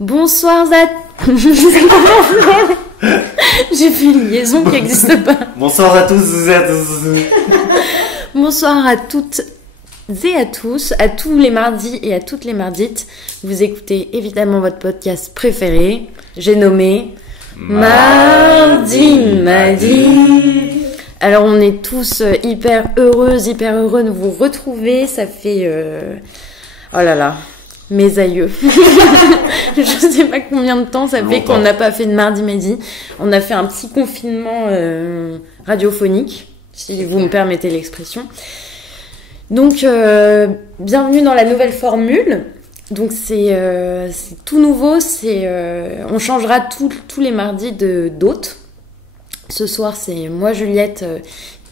Bonsoir à... J'ai fait une liaison qui n'existe pas. Bonsoir à tous et à tous. Bonsoir à toutes et à tous, à tous les mardis et à toutes les mardites. Vous écoutez évidemment votre podcast préféré. J'ai nommé Mardi Madi. Alors on est tous hyper heureux de vous retrouver. Ça fait... Oh là là, mes aïeux. Je sais pas combien de temps ça fait qu'on n'a pas fait de Mardi Madi. On a fait un petit confinement radiophonique, si vous me permettez l'expression. Donc, bienvenue dans la nouvelle formule. Donc, c'est tout nouveau. On changera tous les mardis d'hôtes. Ce soir, c'est moi, Juliette,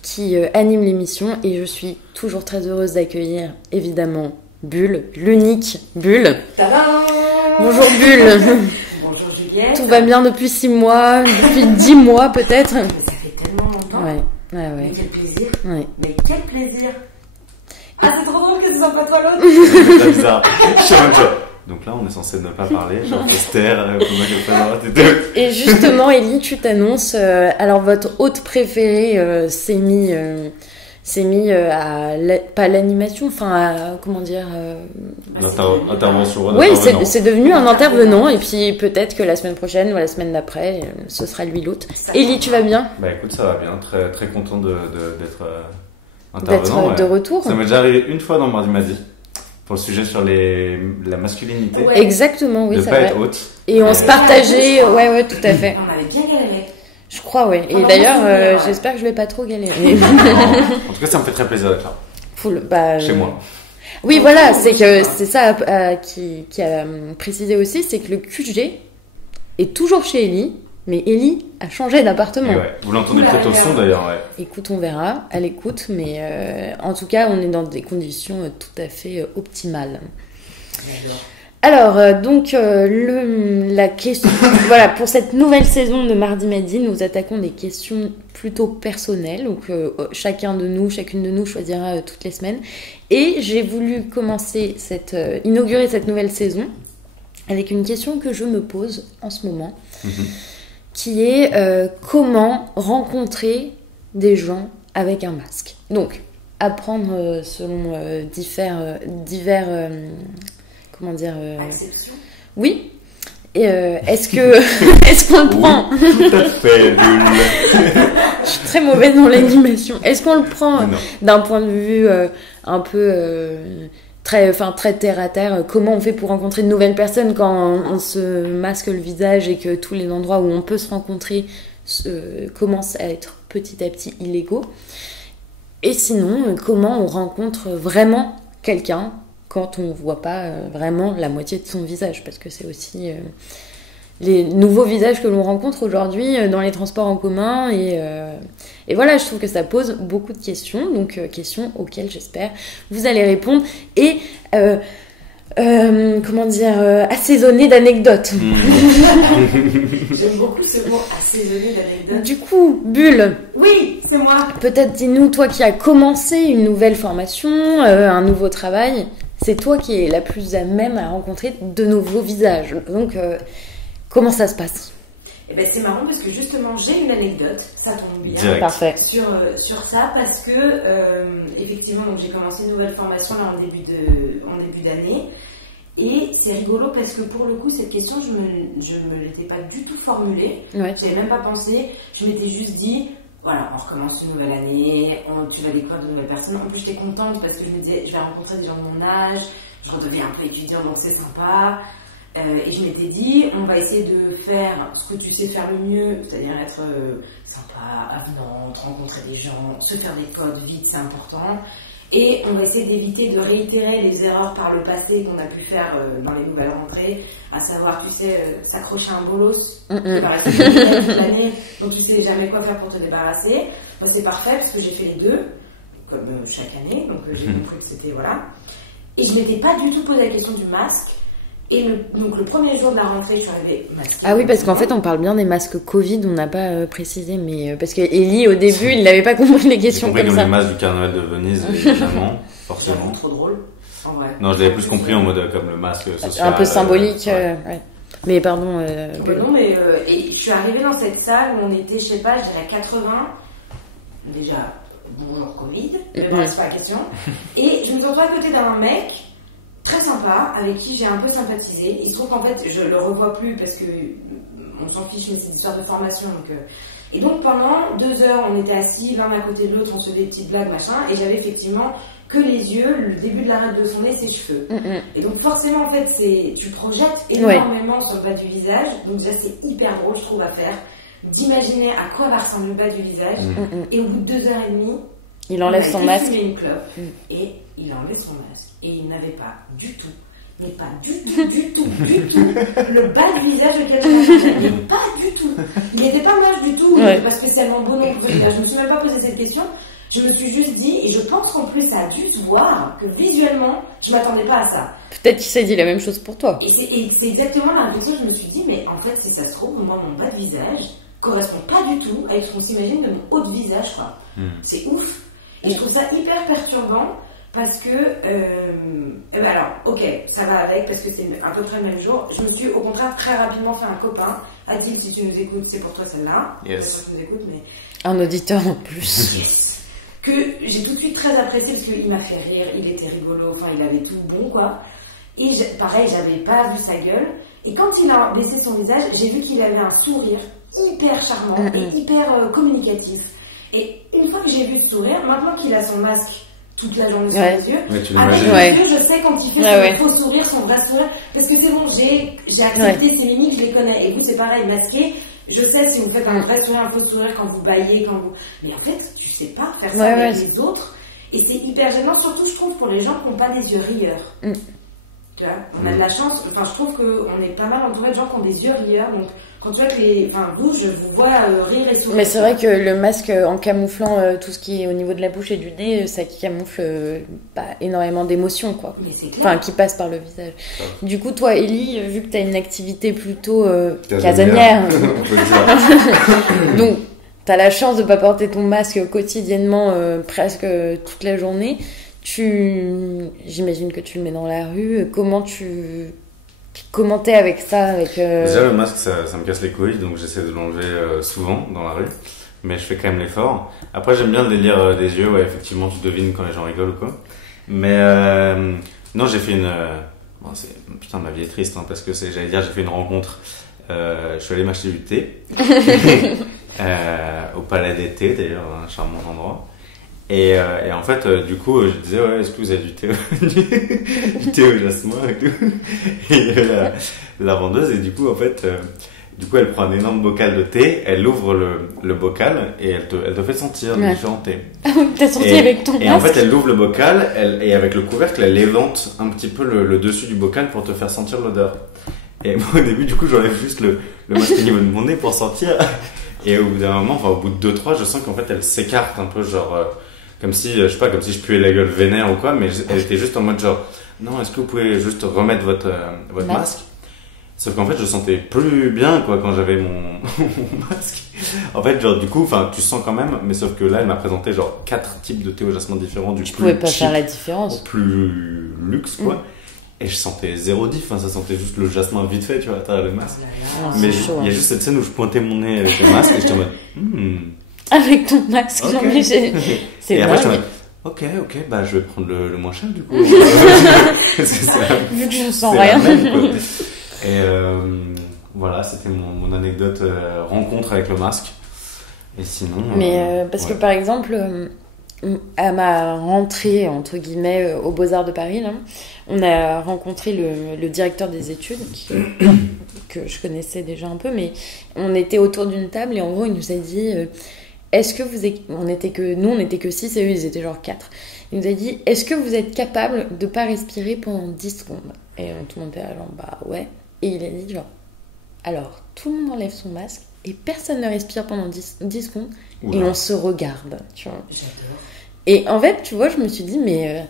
qui anime l'émission. Et je suis toujours très heureuse d'accueillir, évidemment, Bulle, l'unique Bulle. Tadam! Bonjour Bulle. Bonjour Juliette. Tout va bien depuis 6 mois, depuis 10 mois peut-être. Mais ça fait tellement longtemps. Ouais. Mais quel plaisir. Ouais. Mais quel plaisir. Ah, c'est trop drôle que ce soit pas toi l'autre. C'est bizarre. Je sais même pas. Donc là, on est censé ne pas parler. Genre, faut se taire. Et justement, Ellie, tu t'annonces. Alors, votre hôte préféré s'est mis à pas l'animation, enfin, comment dire. Intervention. Oui, c'est devenu un intervenant. Et puis peut-être que la semaine prochaine ou la semaine d'après, ce sera lui l'hôte. Ellie, tu vas bien? Bah écoute, ça va bien. Très très content d'être intervenant. D'être de retour. Ça m'est déjà arrivé une fois dans Mardi Madi. Pour le sujet sur la masculinité. Ouais. Exactement, oui, de c'est pas vrai. être hôte. Et on se partageait, ouais, tout à fait. On avait bien galéré. Je crois, ouais. Et d'ailleurs, j'espère que je vais pas trop galérer. En tout cas, ça me fait très plaisir d'être là. Full, Chez moi. Oui, voilà, c'est ça qui a précisé aussi, c'est que le QG est toujours chez Ellie, mais Ellie a changé d'appartement. Ouais. Vous l'entendez peut-être au son d'ailleurs, ouais. Écoute, on verra, à l'écoute, mais en tout cas, on est dans des conditions tout à fait optimales. J'adore. Alors, donc, la question... voilà, pour cette nouvelle saison de Mardi Madi, nous attaquons des questions plutôt personnelles, donc chacune de nous choisira toutes les semaines. Et j'ai voulu inaugurer cette nouvelle saison avec une question que je me pose en ce moment, qui est comment rencontrer des gens avec un masque. Donc, apprendre selon divers comment dire Acception. Oui. Et est-ce qu'on le prend? Tout à fait, Bulle. Je suis très mauvaise dans l'animation. Est-ce qu'on le prend d'un point de vue un peu très terre à terre? Comment on fait pour rencontrer de nouvelles personnes quand on se masque le visage et que tous les endroits où on peut se rencontrer commencent à être petit à petit illégaux? Et sinon, comment on rencontre vraiment quelqu'un quand on ne voit pas vraiment la moitié de son visage, parce que c'est aussi les nouveaux visages que l'on rencontre aujourd'hui dans les transports en commun, et voilà, je trouve que ça pose beaucoup de questions, donc questions auxquelles j'espère vous allez répondre, et assaisonner d'anecdotes. J'aime beaucoup ce mot, assaisonner d'anecdotes. Du coup, Bulle. Oui, c'est moi. Peut-être dis-nous, toi qui as commencé une nouvelle formation, un nouveau travail, c'est toi qui es la plus à même à rencontrer de nouveaux visages. Donc, comment ça se passe? Eh ben, c'est marrant parce que justement, j'ai une anecdote, ça tombe bien. Direct. Parfait. Sur ça, parce que effectivement, donc j'ai commencé une nouvelle formation là en début d'année. Et c'est rigolo parce que pour le coup, cette question, je me l'étais pas du tout formulée. Ouais. J'avais même pas pensé. Je m'étais juste dit, voilà, on recommence une nouvelle année, tu vas découvrir de nouvelles personnes. En plus, j'étais contente parce que je me disais, je vais rencontrer des gens de mon âge, je redeviens un peu étudiant, donc c'est sympa. Et je m'étais dit, on va essayer de faire ce que tu sais faire le mieux, c'est-à-dire être sympa, avenante, rencontrer des gens, se faire des codes vite, c'est important. Et on va essayer d'éviter de réitérer les erreurs par le passé qu'on a pu faire dans les nouvelles rentrées, à savoir, tu sais, s'accrocher à un bolos, qui va rester toute l'année, donc tu sais jamais quoi faire pour te débarrasser. Moi, c'est parfait parce que j'ai fait les deux, comme chaque année, donc j'ai compris que c'était, voilà. Et je m'étais pas du tout posé la question du masque. Et donc le premier jour de la rentrée, je suis arrivée masquée. Ah oui, parce qu'en fait, on parle bien des masques Covid, on n'a pas précisé, mais parce que Ellie, au début, il n'avait pas compris les questions J'ai compris comme les ça. masques du carnaval de Venise, évidemment, forcément. Trop drôle, en vrai. Non, je l'avais plus compris en mode comme le masque social. Un peu symbolique, ouais. Mais pardon. Non, mais et je suis arrivée dans cette salle où on était, je sais pas, je dirais 80. Déjà, bonjour Covid, mais bon, c'est pas la question. Et je me suis retrouvée à côté d'un mec très sympa, avec qui j'ai un peu sympathisé. Il se trouve qu'en fait, je le revois plus parce que on s'en fiche, mais c'est une histoire de formation. Et donc pendant 2 heures, on était assis l'un à côté de l'autre, on se faisait des petites blagues, machin, et j'avais effectivement que les yeux, le début de l'arête de son nez, ses cheveux. Et donc forcément, en fait, tu projettes énormément sur le bas du visage. Donc déjà, c'est hyper drôle, je trouve, à faire, d'imaginer à quoi va ressembler le bas du visage. Et au bout de 2h30, il enlève son masque. Il a une clope, et il a enlevé son masque. Et il n'avait pas du tout, mais pas du tout, le bas du visage auquel je m'attendais. Mais pas du tout. Il n'était pas moche du tout, il n'était pas spécialement beau non plus. Je me suis même pas posé cette question. Je me suis juste dit, et je pense qu'en plus ça a dû se voir, que visuellement, je m'attendais pas à ça. Peut-être qu'il s'est dit la même chose pour toi. Et c'est exactement la réflexion que je me suis dit, mais en fait, si ça se trouve, moi, mon bas de visage correspond pas du tout avec ce qu'on s'imagine de mon haut de visage, quoi. C'est ouf. Et je trouve ça hyper perturbant. Parce que, alors, ok, ça va avec, parce que c'est à peu près le même jour. Je me suis, au contraire, très rapidement fait un copain. Adil, si tu nous écoutes, c'est pour toi celle-là. Yes. Tu nous écoutes, mais... Un auditeur en plus. Yes. Que j'ai tout de suite très apprécié, parce qu'il m'a fait rire, il était rigolo, enfin, il avait tout bon, quoi. Et pareil, j'avais pas vu sa gueule. Et quand il a baissé son visage, j'ai vu qu'il avait un sourire hyper charmant et hyper communicatif. Et une fois que j'ai vu le sourire, maintenant qu'il a son masque toute la journée sur les yeux. Avec les yeux, je sais quand il fait son faux sourire, son vrai sourire. Parce que c'est bon, j'ai accepté ses limites, je les connais. Et vous, c'est pareil, masqué. Je sais si vous faites un vrai sourire, un faux sourire, quand vous baillez, quand vous... Mais en fait, tu sais pas faire ça avec les autres. Et c'est hyper gênant, surtout, je trouve, pour les gens qui n'ont pas des yeux rieurs. Tu vois, on a de la chance. Enfin, je trouve qu'on est pas mal entouré de gens qui ont des yeux rieurs. Donc, quand tu vois que vous, je vous vois rire et sourire. Mais c'est vrai que le masque, en camouflant tout ce qui est au niveau de la bouche et du nez, ça camoufle énormément d'émotions, quoi. Mais c'est clair. Enfin, qui passent par le visage. Du coup, toi, Ellie, vu que tu as une activité plutôt casanière, donc tu as la chance de ne pas porter ton masque quotidiennement presque toute la journée. J'imagine que tu le mets dans la rue. Comment t'es avec ça Déjà, le masque, ça me casse les couilles, donc j'essaie de l'enlever souvent dans la rue. Mais je fais quand même l'effort. Après, j'aime bien le délire des yeux. Ouais, effectivement, tu devines quand les gens rigolent ou quoi. Mais non, j'ai fait une... putain, ma vie est triste, hein, parce que j'allais dire, j'ai fait une rencontre. Je suis allé m'acheter du thé. Au Palais d'été, d'ailleurs, un charmant endroit. Et en fait, du coup, je disais, ouais, est-ce que vous avez du thé du thé au jasmin et tout. Et il y avait la vendeuse, et du coup, en fait, elle prend un énorme bocal de thé, elle ouvre le bocal, et elle te fait sentir différents thés. Ah oui, t'as sorti avec ton masque. Et en fait, elle ouvre le bocal, et avec le couvercle, elle évente un petit peu le dessus du bocal pour te faire sentir l'odeur. Et moi, au début, du coup, j'enlève juste le masque au niveau de mon nez pour sentir. Et au bout d'un moment, enfin, au bout de 2-3, je sens qu'en fait, elle s'écarte un peu, genre... comme si, je sais pas, comme si je puais la gueule vénère ou quoi, mais elle était juste en mode genre, non, est-ce que vous pouvez juste remettre votre masque? Sauf qu'en fait, je sentais plus bien, quoi, quand j'avais mon masque. En fait, genre, du coup, enfin, tu sens quand même, mais sauf que là, elle m'a présenté genre 4 types de thé au jasmin différents, du tu plus pouvais pas cheap faire la différence. au plus luxe, quoi. Et je sentais zéro diff, ça sentait juste le jasmin vite fait, tu vois, à travers le masque. Mais il y a juste cette scène où je pointais mon nez avec le masque et j'étais en mode, avec ton masque, okay. Non, mais c'est et vrai. après, ok, bah je vais prendre le moins cher du coup. C'est ça. Vu que je sens rien. Même, et voilà, c'était mon anecdote rencontre avec le masque. Et sinon. Mais parce que par exemple, à ma rentrée, entre guillemets, aux Beaux-Arts de Paris, là, on a rencontré le directeur des études, que je connaissais déjà un peu, mais on était autour d'une table et en gros, il nous a dit est-ce que on était que 6 et eux, ils étaient genre 4. Il nous a dit est-ce que vous êtes capable de pas respirer pendant 10 secondes? Et tout le monde était genre bah ouais. Et il a dit genre alors, tout le monde enlève son masque et personne ne respire pendant 10 secondes. Oula. Et on se regarde, tu vois. J'adore. Et en fait, tu vois, je me suis dit, mais...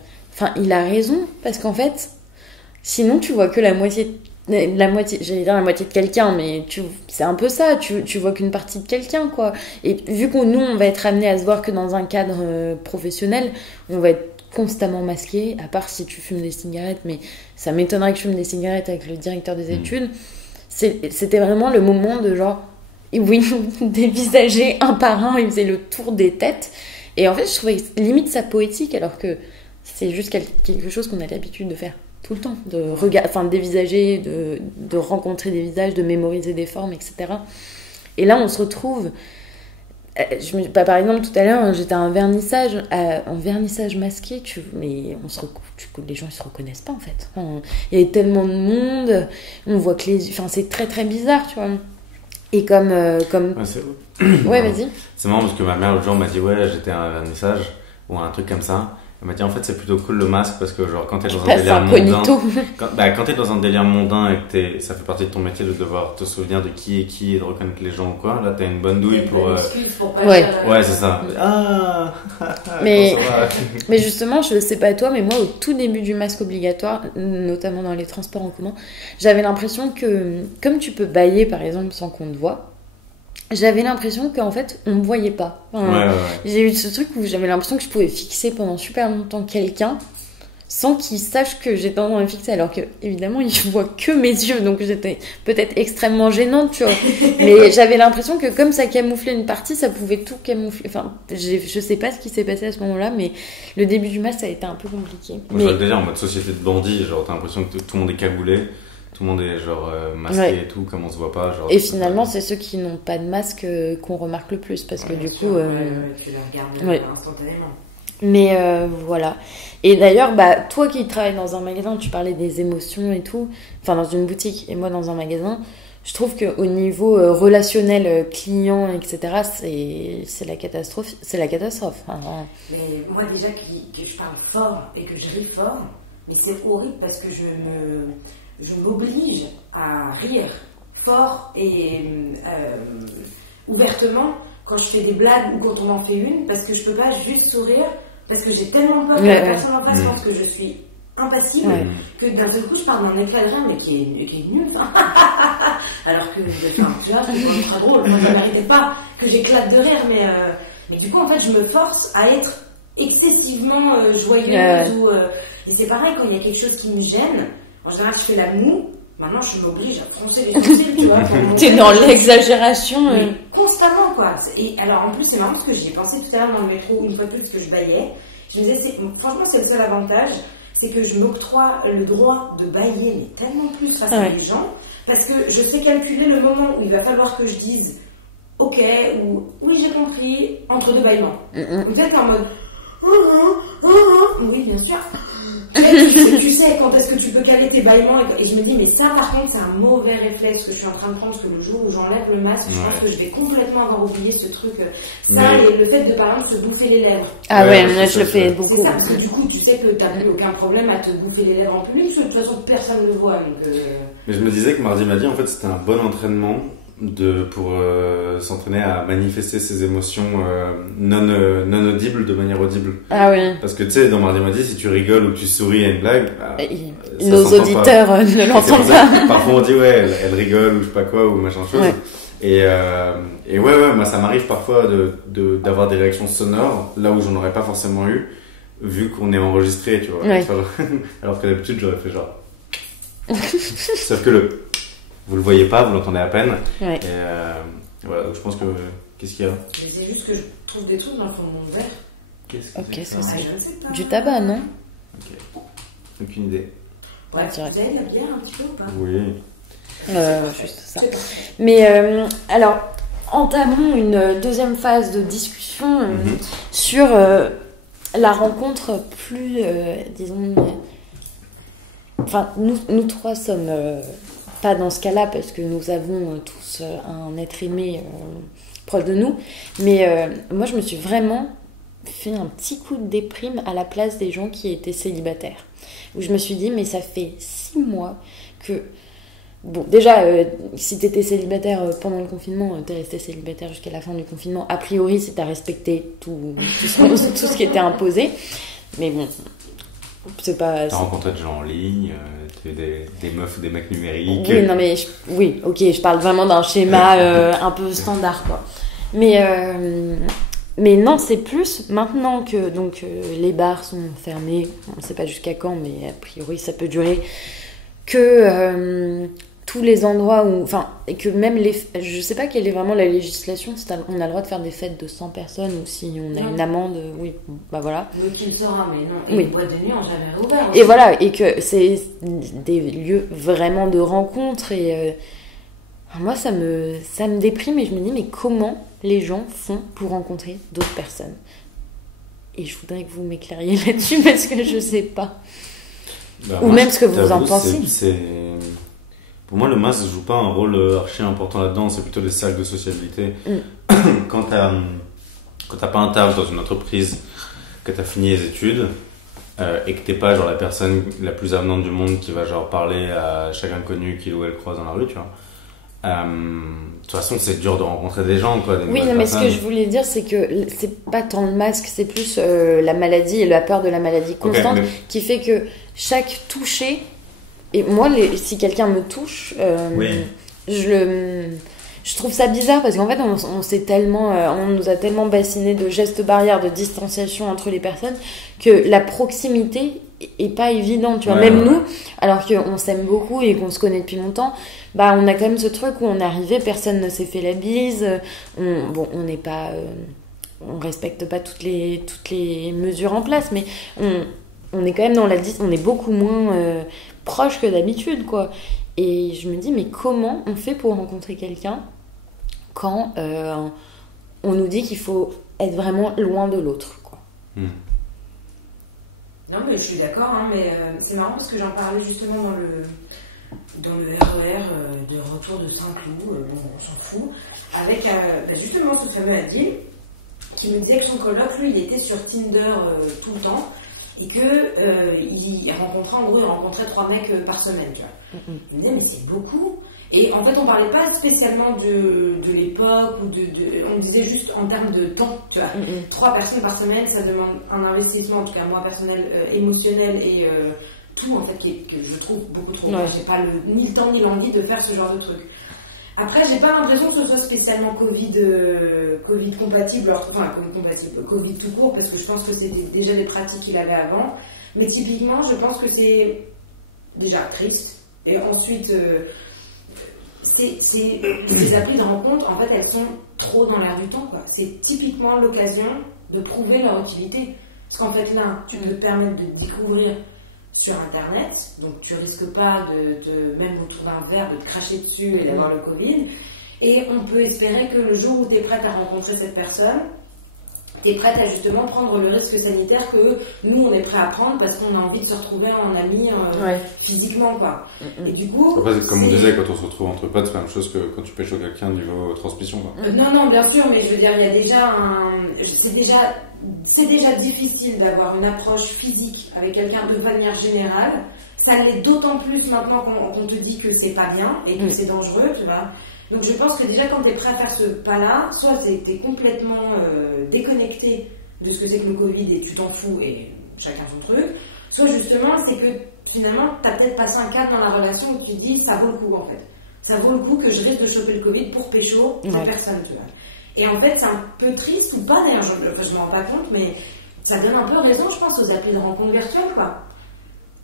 il a raison, parce qu'en fait, sinon, tu vois que la moitié, j'allais dire la moitié de quelqu'un, mais c'est un peu ça, tu vois qu'une partie de quelqu'un, quoi. Et vu que nous, on va être amenés à se voir que dans un cadre professionnel, on va être constamment masqué, à part si tu fumes des cigarettes, mais ça m'étonnerait que tu fumes des cigarettes avec le directeur des études. c'était vraiment le moment de genre, où ils nous dévisageaient un par un, ils faisaient le tour des têtes. Et en fait, je trouvais limite ça poétique, alors que c'est juste quelque chose qu'on a l'habitude de faire tout le temps, de dévisager, de rencontrer des visages, de mémoriser des formes, etc. Et là, on se retrouve... par exemple, tout à l'heure, j'étais à un vernissage, en vernissage masqué, mais les gens ils se reconnaissent pas en fait. Enfin, il y avait tellement de monde, on voit que c'est très très bizarre, tu vois. Et comme... Ouais, c'est... Ouais, vas-y. C'est marrant parce que ma mère l'autre jour m'a dit ouais, j'étais à un vernissage ou un truc comme ça. Elle m'a dit en fait c'est plutôt cool le masque parce que genre quand t'es dans un délire mondain, quand t'es dans un délire mondain et que ça fait partie de ton métier de devoir te souvenir de qui est qui et de reconnaître les gens ou quoi, là t'as une bonne douille pour ouais c'est ça. Mais justement, je sais pas toi, mais moi au tout début du masque obligatoire, notamment dans les transports en commun, j'avais l'impression que comme tu peux bâiller par exemple sans qu'on te voit, j'avais l'impression qu'en fait on me voyait pas. J'ai eu ce truc où j'avais l'impression que je pouvais fixer pendant super longtemps quelqu'un sans qu'il sache que j'étais en train de fixer, alors que évidemment il voit que mes yeux, donc j'étais peut-être extrêmement gênante, tu vois. Mais j'avais l'impression que comme ça camouflait une partie, ça pouvait tout camoufler. Enfin, je sais pas ce qui s'est passé à ce moment-là, mais le début du masque ça a été un peu compliqué. Moi, je le délire en mode société de bandits, genre t'as l'impression que tout le monde est cagoulé. Tout le monde est genre masqué et tout, comme on se voit pas. Genre, et finalement, c'est ceux qui n'ont pas de masque qu'on remarque le plus, parce que du coup... tu les regardes instantanément. Mais voilà. Et d'ailleurs, toi qui travailles dans un magasin, tu parlais des émotions et tout, enfin dans une boutique, et moi dans un magasin, je trouve qu'au niveau relationnel client, etc., c'est la catastrophe. Mais moi déjà que je parle fort et que je ris fort, mais c'est horrible parce que je m'oblige à rire fort et ouvertement quand je fais des blagues ou quand on en fait une, parce que je peux pas juste sourire, parce que j'ai tellement peur que la personne en face pense que je suis impassible, que d'un seul coup je pars d'un éclat de rire mais qui est nul. Alors que, tu vois, c'est quand même très drôle, moi je ne méritais pas que j'éclate de rire, mais du coup en fait je me force à être excessivement joyeuse, et c'est pareil quand il y a quelque chose qui me gêne. En général, je fais la moue. Maintenant, je m'oblige à froncer les sourcils, tu vois. T'es dans l'exagération. Constamment, quoi. Et alors, en plus, c'est marrant parce que j'y ai pensé tout à l'heure dans le métro, une fois de plus que je baillais. Je me disais, franchement, c'est le seul avantage, c'est que je m'octroie le droit de bailler, mais tellement plus face à les gens, parce que je sais calculer le moment où il va falloir que je dise OK ou oui, j'ai compris, entre deux bâillements. Ou peut-être en mode oui, bien sûr. Tu sais quand est-ce que tu peux caler tes bâillements et je me dis mais ça par contre c'est un mauvais réflexe que je suis en train de prendre, parce que le jour où j'enlève le masque je pense que je vais complètement avoir oublié ce truc et le fait de par exemple se bouffer les lèvres. Moi je le fais beaucoup. C'est ça, parce que du coup tu sais que t'as plus aucun problème à te bouffer les lèvres en public, parce que de toute façon personne ne le voit donc Mais je me disais que Mardi m'a dit en fait c'était un bon entraînement pour s'entraîner à manifester ses émotions non audibles de manière audible. Parce que tu sais, dans Mardi m'a dit, si tu rigoles ou que tu souris à une blague, nos auditeurs ne l'entendent pas. Parfois on dit elle rigole ou je sais pas quoi ou machin chose. Et moi ça m'arrive parfois d'avoir des réactions sonores là où j'en aurais pas forcément eu, vu qu'on est enregistré, tu vois. Alors que d'habitude j'aurais fait genre. Sauf que vous le voyez pas, vous l'entendez à peine. Et voilà, donc je pense que. Qu'est-ce qu'il y a? Je disais juste que je trouve des trucs dans le fond de mon verre. Qu'est-ce que c'est? Je ne sais pas. Du tabac, non? Ok. Aucune idée. Vous avez la bière un petit peu ou pas? Oui. Juste ça. Mais alors, entamons une deuxième phase de discussion sur la rencontre plus, disons. Enfin, nous trois sommes. Pas dans ce cas-là, parce que nous avons tous un être aimé proche de nous. Mais moi, je me suis vraiment fait un petit coup de déprime à la place des gens qui étaient célibataires. Où je me suis dit, mais ça fait 6 mois que... Bon, déjà, si t'étais célibataire pendant le confinement, t'es resté célibataire jusqu'à la fin du confinement. A priori, c'est t'as respecté tout ce qui était imposé. Mais bon... C'est pas... T'as rencontré des gens en ligne, des meufs ou des mecs numériques. Oui, non mais... ok, je parle vraiment d'un schéma un peu standard, quoi. Mais non, c'est plus maintenant que les bars sont fermés, on ne sait pas jusqu'à quand, mais a priori ça peut durer, que tous les endroits où... Enfin, et que même je sais pas quelle est vraiment la législation, si on a le droit de faire des fêtes de 100 personnes ou si on a une amende, oui, bah voilà. Le qui le saura, mais non. Et les boîtes de nuit ont jamais réouvert. Et voilà, et que c'est des lieux vraiment de rencontre et... moi, ça me déprime et je me dis, mais comment les gens font pour rencontrer d'autres personnes ? Et je voudrais que vous m'éclairiez là-dessus parce que je sais pas. Ou moi, même ce que vous en pensez. Pour moi, le masque joue pas un rôle archi important là-dedans, c'est plutôt des cercles de sociabilité. Quand t'as pas un taf dans une entreprise, que t'as fini les études, et que t'es pas genre la personne la plus avenante du monde qui va genre parler à chaque inconnu qu'il ou elle croise dans la rue, tu vois. De toute façon, c'est dur de rencontrer des gens, quoi. Oui, mais ce que je voulais dire, c'est que c'est pas tant le masque, c'est plus la maladie et la peur de la maladie constante qui fait que chaque toucher. Et moi, si quelqu'un me touche, je trouve ça bizarre parce qu'en fait, on nous a tellement bassiné de gestes barrières, de distanciation entre les personnes que la proximité est pas évidente, tu vois. Même nous, alors qu'on s'aime beaucoup et qu'on se connaît depuis longtemps, bah on a quand même ce truc où on est arrivé, personne ne s'est fait la bise, on n'est pas, on respecte pas toutes les mesures en place, mais on est quand même on est beaucoup moins proche que d'habitude, quoi. Et je me dis, mais comment on fait pour rencontrer quelqu'un quand on nous dit qu'il faut être vraiment loin de l'autre, quoi. Non, mais je suis d'accord, hein, mais c'est marrant parce que j'en parlais justement dans le RER de retour de Saint-Cloud, on s'en fout, avec justement ce fameux Adil qui me disait que son coloc, lui, il était sur Tinder tout le temps et qu'il rencontrait 3 mecs par semaine, tu vois. Il me disait, mais c'est beaucoup. Et en fait, on parlait pas spécialement de l'époque, on disait juste en termes de temps, tu vois. 3 personnes par semaine, ça demande un investissement, en tout cas moi personnel, émotionnel et tout, en fait, que je trouve beaucoup trop. J'ai pas ni le temps ni l'envie de faire ce genre de truc. Après, j'ai pas l'impression que ce soit spécialement Covid compatible, Covid tout court, parce que je pense que c'était déjà des pratiques qu'il avait avant. Mais typiquement, je pense que c'est déjà triste. Et ensuite, ces applis de rencontre, en fait, elles sont trop dans l'air du temps, quoi. C'est typiquement l'occasion de prouver leur utilité. Parce qu'en fait, là, tu peux te permettre de découvrir sur Internet, donc tu risques pas même autour d'un verre, de te cracher dessus et d'avoir le Covid. Et on peut espérer que le jour où tu es prête à rencontrer cette personne, tu es prête à justement prendre le risque sanitaire que nous, on est prêt à prendre parce qu'on a envie de se retrouver en amis physiquement, quoi. Et du coup... Après, comme on disait, quand on se retrouve entre potes, c'est la même chose que quand tu pêches quelqu'un niveau transmission, quoi. Non, bien sûr, mais je veux dire, il y a déjà c'est déjà difficile d'avoir une approche physique avec quelqu'un de manière générale. Ça l'est d'autant plus maintenant qu'on te dit que c'est pas bien et que c'est dangereux, tu vois. Donc je pense que déjà quand tu es prêt à faire ce pas-là, soit tu es complètement déconnecté de ce que c'est que le Covid et tu t'en fous et chacun son truc, soit justement c'est que finalement tu as peut-être passé un cadre dans la relation où tu te dis ça vaut le coup en fait. Ça vaut le coup que je risque de choper le Covid pour pécho cette personne, tu vois. Et en fait c'est un peu triste ou pas d'ailleurs, je m'en rends pas compte, mais ça donne un peu raison je pense aux applis de rencontres virtuelles, quoi.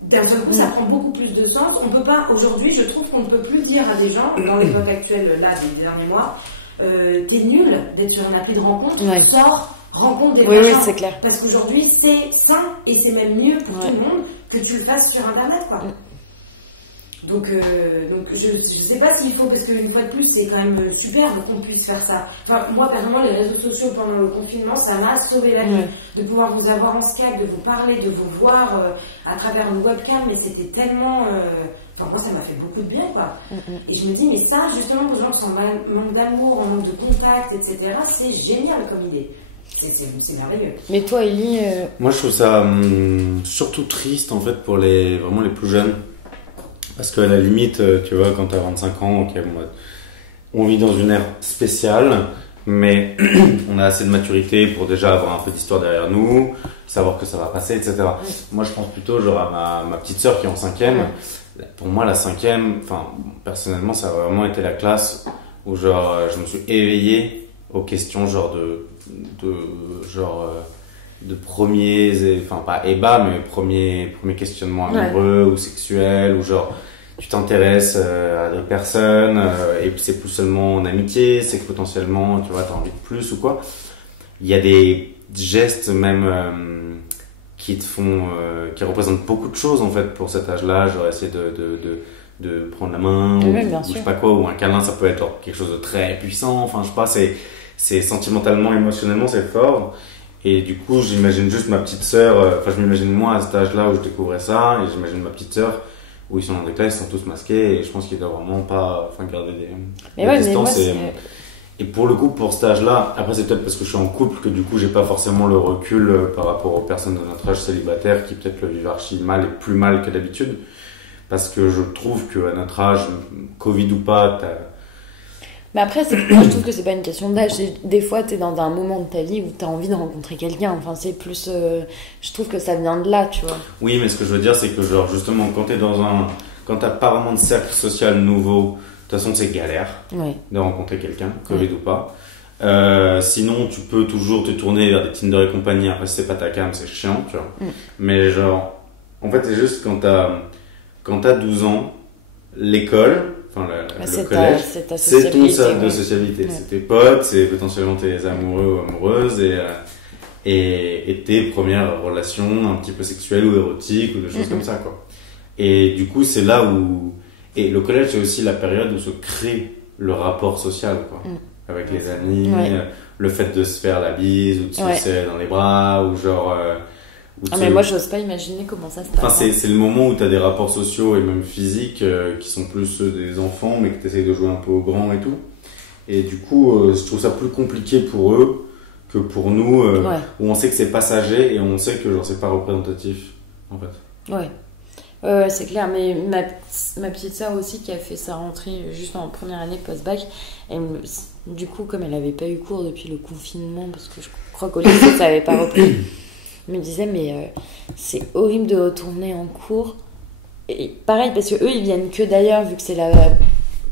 D'un seul coup, ça prend beaucoup plus de sens. On peut pas, aujourd'hui, je trouve qu'on ne peut plus dire à des gens, dans l'époque actuelle, là, des derniers mois, t'es nul d'être sur une appli de rencontre, sors, rencontre des gens. Oui, c'est clair. Parce qu'aujourd'hui, c'est sain et c'est même mieux pour tout le monde que tu le fasses sur Internet, quoi. Donc je sais pas s'il faut, parce qu'une fois de plus, c'est quand même superbe qu'on puisse faire ça. Enfin, moi, personnellement, les réseaux sociaux pendant le confinement, ça m'a sauvé la vie. De pouvoir vous avoir en Skype, de vous parler, de vous voir à travers une webcam, mais c'était tellement... Enfin, moi, ça m'a fait beaucoup de bien, quoi. Et je me dis, mais ça, justement, pour les gens qui sont en manque d'amour, en manque de contact, etc., c'est génial comme idée. C'est merveilleux. Mais toi, Ellie... Moi, je trouve ça surtout triste, en fait, pour vraiment les plus jeunes. Parce qu'à la limite, tu vois, quand t'as 25 ans, ok, on vit dans une ère spéciale, mais on a assez de maturité pour déjà avoir un peu d'histoire derrière nous, savoir que ça va passer, etc. Moi, je pense plutôt genre à ma petite sœur qui est en 5e. Pour moi, la 5e, enfin, personnellement, ça a vraiment été la classe où genre, je me suis éveillé aux questions genre de premiers, enfin pas ébats, mais premiers questionnements amoureux ou sexuels, ou genre, tu t'intéresses à des personnes, et c'est plus seulement en amitié, c'est que potentiellement, tu vois, t'as envie de plus ou quoi. Il y a des gestes même qui te font, qui représentent beaucoup de choses en fait pour cet âge-là. Genre essayer de prendre la main, Oui, ou bien je sais sûr. pas quoi, ou un câlin, ça peut être genre quelque chose de très puissant. Enfin, je sais pas, c'est sentimentalement, émotionnellement, c'est fort. Et du coup, j'imagine juste ma petite sœur, enfin, je m'imagine moi à cet âge-là où je découvrais ça, et j'imagine ma petite sœur où ils sont dans des classes, ils sont tous masqués, et je pense qu'ils doivent vraiment pas, enfin, garder des distances. Et pour le coup, pour cet âge-là, après c'est peut-être parce que je suis en couple que du coup j'ai pas forcément le recul par rapport aux personnes de notre âge célibataire qui peut-être le vivent archi mal et plus mal que d'habitude. Parce que je trouve qu'à notre âge, Covid ou pas, Mais après, moi je trouve que c'est pas une question d'âge. Des fois, t'es dans un moment de ta vie où t'as envie de rencontrer quelqu'un. Enfin, c'est plus. Je trouve que ça vient de là, tu vois. Oui, mais ce que je veux dire, c'est que genre justement, quand t'es quand t'as pas vraiment de cercle social nouveau, de toute façon c'est galère de rencontrer quelqu'un, Covid ou pas. Sinon, tu peux toujours te tourner vers des Tinder et compagnie. Après, si c'est pas ta cam, c'est chiant, tu vois. Mais genre, en fait, c'est juste quand t'as 12 ans, l'école, enfin le collège, c'est ton cercle de sociabilité. C'est tes potes, c'est potentiellement tes amoureux ou amoureuses et tes premières relations un petit peu sexuelles ou érotiques ou des choses comme ça, quoi. Et du coup, c'est là où... Et le collège, c'est aussi la période où se crée le rapport social, quoi. Avec les amis, le fait de se faire la bise ou de se serrer dans les bras, ou genre... mais moi, j'ose pas imaginer comment ça se passe. Enfin, c'est le moment où tu as des rapports sociaux et même physiques qui sont plus ceux des enfants, mais que tu essayes de jouer un peu au grand et tout. Et du coup, je trouve ça plus compliqué pour eux que pour nous, où on sait que c'est passager et on sait que genre c'est pas représentatif, en fait. Ouais, c'est clair, mais ma petite sœur aussi qui a fait sa rentrée juste en première année post-bac, du coup, comme elle avait pas eu cours depuis le confinement, parce que je crois qu'au lycée ça avait pas repris, me disait mais c'est horrible de retourner en cours. Et pareil, parce que eux ils viennent que d'ailleurs, vu que c'est la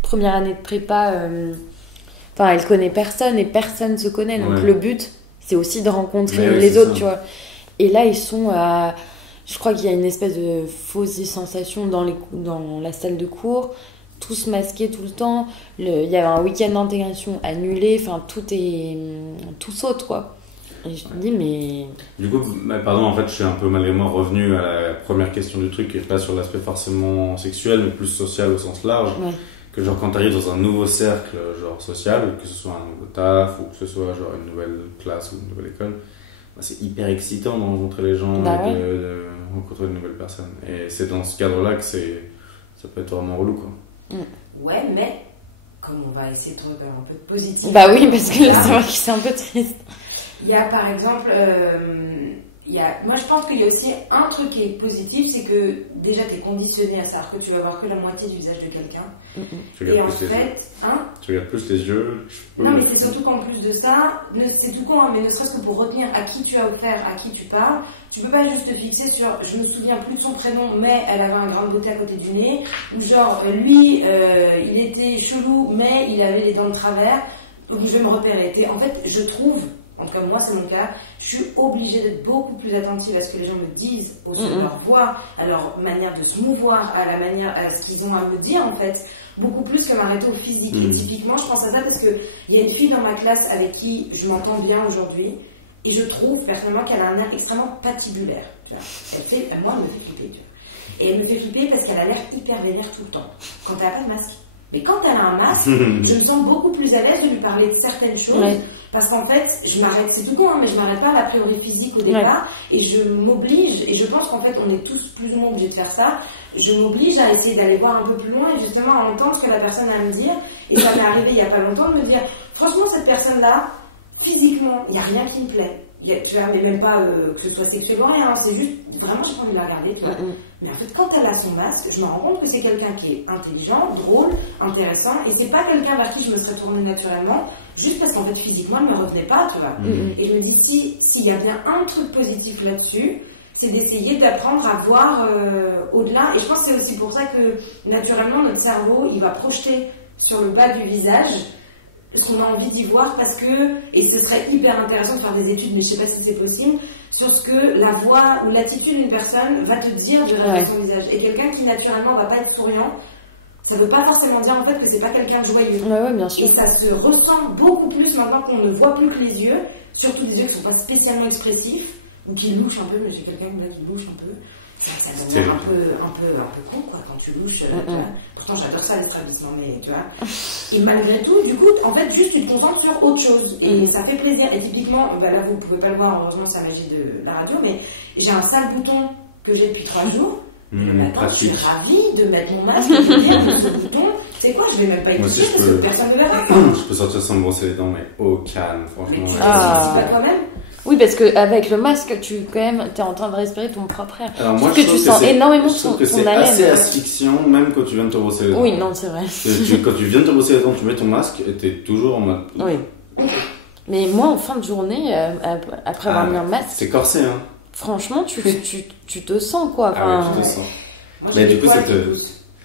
première année de prépa, enfin elle connaît personne et personne se connaît, donc le but c'est aussi de rencontrer les autres, tu vois. Et là ils sont à... Je crois qu'il y a une espèce de fausse sensation dans la salle de cours, tous masqués tout le temps. Il y avait un week-end d'intégration annulé, enfin tout saute, quoi. Et je me dis, mais... Du coup, pardon, en fait, je suis un peu malgré moi revenu à la première question du truc, et pas sur l'aspect forcément sexuel, mais plus social au sens large. Que genre quand t'arrives dans un nouveau cercle genre social, que ce soit un nouveau taf, ou que ce soit genre une nouvelle classe ou une nouvelle école, c'est hyper excitant de rencontrer les gens et de rencontrer de nouvelles personnes. Et c'est dans ce cadre-là que ça peut être vraiment relou, quoi. Ouais, mais comme on va essayer de trouver un peu de positif. Bah oui, parce que là, c'est vrai que c'est un peu triste. Il y a par exemple, moi je pense qu'il y a aussi un truc qui est positif, c'est que déjà tu es conditionné à savoir que tu vas voir que la moitié du visage de quelqu'un. Et en fait, tu regardes plus les yeux. Non, mais c'est surtout qu'en plus de ça, c'est tout con, mais ne serait-ce que pour retenir à qui tu as offert, à qui tu parles, tu peux pas juste te fixer sur je me souviens plus de son prénom, mais elle avait un grain de beauté à côté du nez, ou genre lui, il était chelou, mais il avait les dents de travers, donc je vais me repérer. En fait, je trouve. En tout cas, moi, c'est mon cas. Je suis obligée d'être beaucoup plus attentive à ce que les gens me disent, au son de leur voix, à leur manière de se mouvoir, à ce qu'ils ont à me dire, en fait. Beaucoup plus que m'arrêter au physique. Et typiquement, je pense à ça parce qu'il y a une fille dans ma classe avec qui je m'entends bien aujourd'hui. Et je trouve, personnellement, qu'elle a un air extrêmement patibulaire. Moi, elle me fait flipper. Tu vois. Et elle me fait flipper parce qu'elle a l'air hyper vénère tout le temps. Quand elle n'a pas de masque. Mais quand elle a un masque, je me sens beaucoup plus à l'aise de lui parler de certaines choses. Parce qu'en fait, je m'arrête, c'est tout con, mais je m'arrête pas à l'a priori physique au départ, et je m'oblige, et je pense qu'en fait, on est tous plus ou moins obligés de faire ça, je m'oblige à essayer d'aller voir un peu plus loin, et justement à entendre ce que la personne a à me dire, et ça m'est arrivé il y a pas longtemps de me dire, franchement, cette personne-là, physiquement, il n'y a rien qui me plaît. Tu vois, mais même pas que ce soit sexuellement rien, hein, c'est juste, vraiment, j'ai pas envie de la regarder, tu vois. Mais en fait, quand elle a son masque, je me rends compte que c'est quelqu'un qui est intelligent, drôle, intéressant, et c'est pas quelqu'un vers qui je me serais tournée naturellement, juste parce qu'en fait, physiquement, elle me retenait pas, tu vois. Et je me dis, s'il y a bien un truc positif là-dessus, c'est d'essayer d'apprendre à voir au-delà. Et je pense que c'est aussi pour ça que, naturellement, notre cerveau, il va projeter sur le bas du visage ce qu'on a envie d'y voir, parce que, et ce serait hyper intéressant de faire des études, mais je sais pas si c'est possible, sur ce que la voix ou l'attitude d'une personne va te dire de son visage. Et quelqu'un qui naturellement va pas être souriant ça veut pas forcément dire en fait que c'est pas quelqu'un de joyeux. Ouais, bien sûr. Et ça se ressent beaucoup plus maintenant qu'on ne voit plus que les yeux, surtout des yeux qui sont pas spécialement expressifs, ou qui louchent un peu, mais j'ai quelqu'un qui louche un peu. Ça devient un peu con, quoi, quand tu louches. Tu vois. Pourtant, j'adore ça, les traditions, mais tu vois. Et malgré tout, du coup, en fait, juste tu te concentres sur autre chose. Et ça fait plaisir. Et typiquement, bah là, vous pouvez pas le voir, heureusement, c'est la magie de la radio, mais j'ai un sale bouton que j'ai depuis 3 jours. Maintenant, je suis ravie de mettre mon masque et de dire ce bouton. Tu sais quoi, je vais même pas y toucher parce que personne ne verra. Je peux sortir sans me brosser les dents, mais au calme, franchement. Mais tu pas quand même. Oui, parce qu'avec le masque, t'es en train de respirer ton propre air. Alors moi, je trouve que tu sens énormément ton haleine. C'est assez asphyxiant, même quand tu viens de te brosser les dents. Oui, non, c'est vrai. Quand tu viens de te brosser les dents, tu mets ton masque et t'es toujours en mode. Oui. Mais moi, en fin de journée, après avoir mis un masque. C'est corsé, hein. Franchement, tu te sens, quoi. Enfin, ah ouais, tu te sens. Mais du coup, ça te.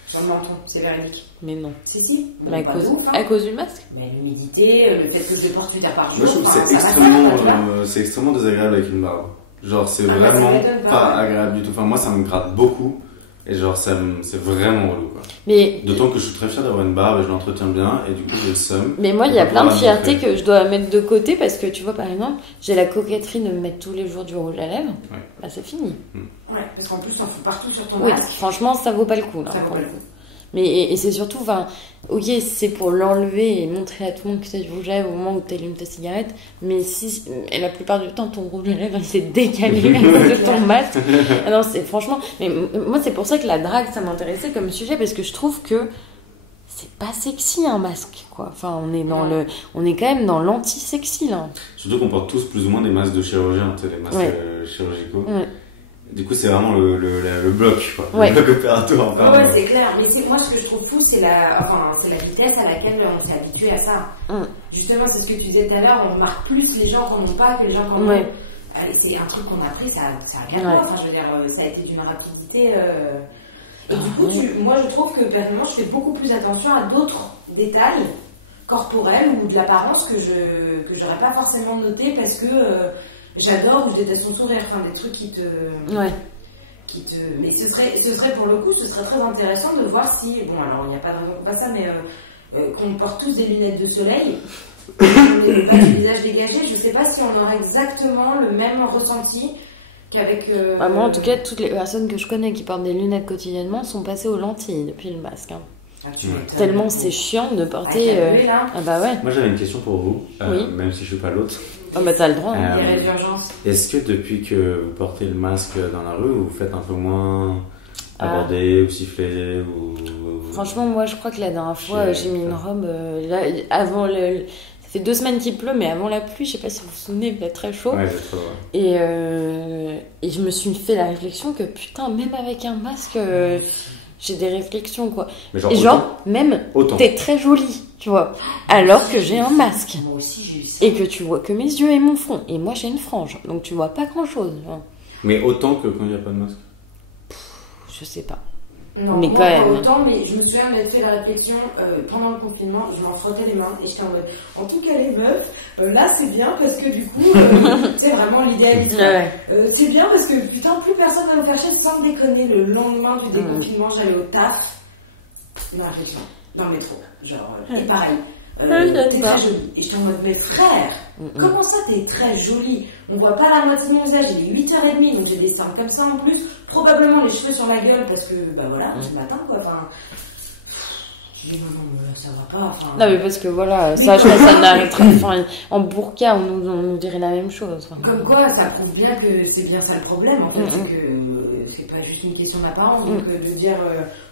Sur le menton, c'est véridique. Mais non. Si. Mais à cause du masque. Mais l'humidité, le fait que je porte 8 à par jour. Moi, je trouve que c'est extrêmement désagréable avec une barbe. Genre, c'est vraiment pas agréable du tout. Enfin, moi, ça me gratte beaucoup. Et genre, c'est vraiment relou, quoi. Mais... D'autant que je suis très fier d'avoir une barbe et je l'entretiens bien. Et du coup, j'ai le seum. Mais moi, il y a plein de fierté que je dois mettre de côté parce que tu vois, par exemple, j'ai la coquetterie de me mettre tous les jours du rouge à lèvres. Ouais. Bah, c'est fini. Ouais, parce qu'en plus, on fout partout sur ton masque. masque. Franchement, ça vaut pas le coup, là. Ça vaut pas le coup. Mais et c'est surtout, enfin, ok, c'est pour l'enlever et montrer à tout le monde que t'as du rouge à lèvres au moment où t'allumes ta cigarette, mais si, et la plupart du temps, ton rouge à lèvres, il s'est décalé à cause de ton masque. Ah non, c'est franchement, mais moi, c'est pour ça que la drague, ça m'intéressait comme sujet, parce que je trouve que c'est pas sexy, un masque, quoi. Enfin, on est quand même dans l'anti-sexy, là. Surtout qu'on porte tous plus ou moins des masques de chirurgien, tu sais, les masques chirurgicaux. Ouais. Du coup, c'est vraiment le bloc, quoi. Ouais. Le bloc opératoire. Ouais, c'est clair. Mais tu sais, moi, ce que je trouve fou, c'est la vitesse à laquelle on s'est habitué à ça. Justement, c'est ce que tu disais tout à l'heure, on remarque plus les gens qu'on n'ont pas que les gens qu'on ont. C'est un truc qu'on a pris, ça a bien enfin, je veux dire, ça a été d'une rapidité. Et du coup, moi, je trouve que personnellement, je fais beaucoup plus attention à d'autres détails corporels ou de l'apparence que j'aurais pas forcément noté parce que j'adore ou je déteste son sourire, enfin des trucs qui te. Mais ce serait pour le coup, ce serait très intéressant de voir si, bon alors il n'y a pas de raison pour pas ça, mais qu'on porte tous des lunettes de soleil, on n'ait pas du visage dégagé, je sais pas si on aurait exactement le même ressenti qu'avec. Moi en tout cas, toutes les personnes que je connais qui portent des lunettes quotidiennement sont passées aux lentilles depuis le masque. Hein. Tellement c'est chiant de porter. Ah bah ouais. Moi j'avais une question pour vous, oui. Même si je suis pas l'autre. Ah bah t'as le droit. Est-ce que depuis que vous portez le masque dans la rue, vous faites un peu moins aborder ou siffler ou... Franchement, moi je crois que la dernière fois j'ai mis une robe. Là, avant ça fait 2 semaines qu'il pleut, mais avant la pluie, je sais pas si vous vous souvenez, il fait très chaud. Ouais, c'est trop, ouais. Et je me suis fait la réflexion que putain, même avec un masque. J'ai des réflexions, quoi. Mais genre, et genre, même, t'es très jolie, tu vois. Alors que j'ai un masque. Moi aussi, j'ai eu ça. Et que tu vois que mes yeux et mon front. Et moi, j'ai une frange. Donc, tu vois pas grand-chose. Hein. Mais autant que quand il n'y a pas de masque. Je sais pas. Non, mais moi, quand même. Pas autant, mais je me souviens d'avoir fait la réflexion pendant le confinement, je m'en frottais les mains et j'étais en mode, en tout cas les meufs, là c'est bien parce que du coup, c'est vraiment l'idéalisme. C'est bien parce que putain, plus personne va me faire chier sans déconner. Le lendemain du déconfinement, j'allais au taf, une réflexion, dans le métro, genre, et pareil. T'es très jolie. Et j'étais en mode, mais frère, comment ça t'es très jolie? On voit pas la moitié de mon visage, il est 8h30, donc j'ai des seins comme ça en plus, probablement les cheveux sur la gueule parce que, bah voilà, c'est le matin quoi, enfin. Je dis non, ça va pas, enfin. Non, mais parce que voilà, ça, je pense que ça n'arrêterait. Enfin, en burqa, on nous dirait la même chose. Enfin, comme quoi, ça prouve bien que c'est bien ça le problème en fait, que c'est pas juste une question d'apparence, donc de dire,